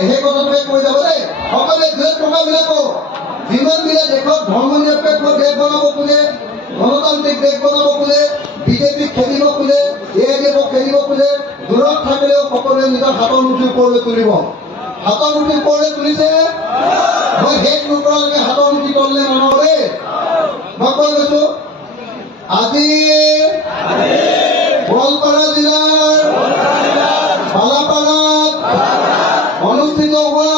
সেই কথাটোকে কৈ যাব দেই সকলে দুই টকাবিলাকো যিমানবিলাক দেশত ধৰ্ম নিৰপেক্ষ দেশ বনাব খোজে গণতান্ত্ৰিক দেশ বনাব খোজে বিজেপি খেলিব খোজে এআইডিএফক খেলিব খোজে দূৰত থাকিলেও সকলোৱে নিজৰ হাতৰ মুঠিৰ ওপৰলৈ তুলিব হাতৰ মুঠিৰ ওপৰলৈ তুলিছে মই শেষ নকৰালৈকে হাতৰ মুঠি তললৈ নানাও দেই মই কৈ গৈছো আজি গোৱালপাৰা জিলাৰ বালাপাৰাত অনুষ্ঠিত হোৱা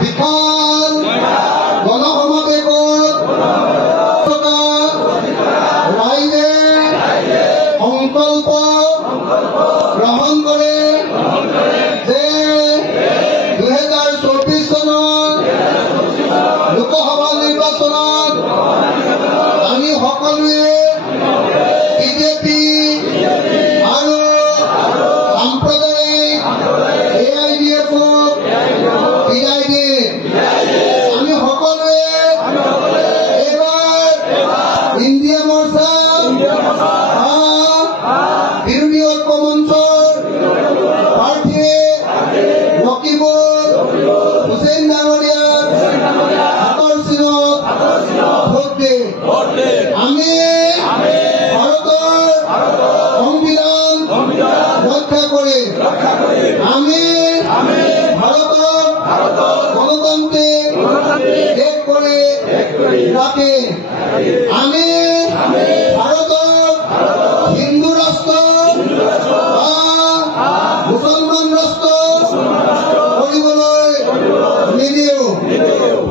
বিশাল গণসমাৱেশত ৰাইজে সংকল্প গ্ৰহণ কৰে যে 2024 চনৰ লোকসভা নিৰ্বাচনত আমি সকলোৱে বিজেপি আৰু সাম্প্ৰদায়িক এআইডিএফক বিদায় দিম আমি সকলোৱে এইবাৰ ইণ্ডিয়া মৰ্চা বিৰোধী ঐক্য মঞ্চৰ প্ৰাৰ্থীয়ে ৰকিবুল হুছেইন ডাঙৰীয়াক হাতৰ চিনত ভোট দিম আমি ভাৰতৰ সংবিধান ৰক্ষা কৰিম আমি ভাৰতক গণতান্ত্ৰিক দেশ কৰি ৰাখিম আমি ভাৰতক হিন্দু ৰাষ্ট্ৰ বা মুছলমান ৰাষ্ট্ৰ কৰিবলৈ নিদিওঁ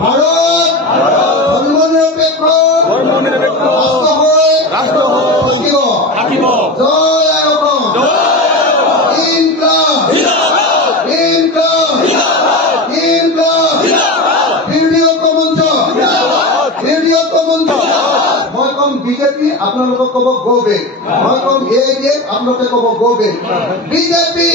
ভাৰত ধৰ্মনিৰপেক্ষ ৰাষ্ট্ৰ হৈ থাকিব জয় আই অসম ইনকলাব ইনকলাব ইনকলাব বিৰোধী ঐক্য মঞ্চ বিৰোধী ঐক্য মঞ্চ মই কম বিজেপি আপোনালোকক ক'ব গো বেক মই কম এআইডিএফ আপোনালোকে ক'ব গো বেক বিজেপি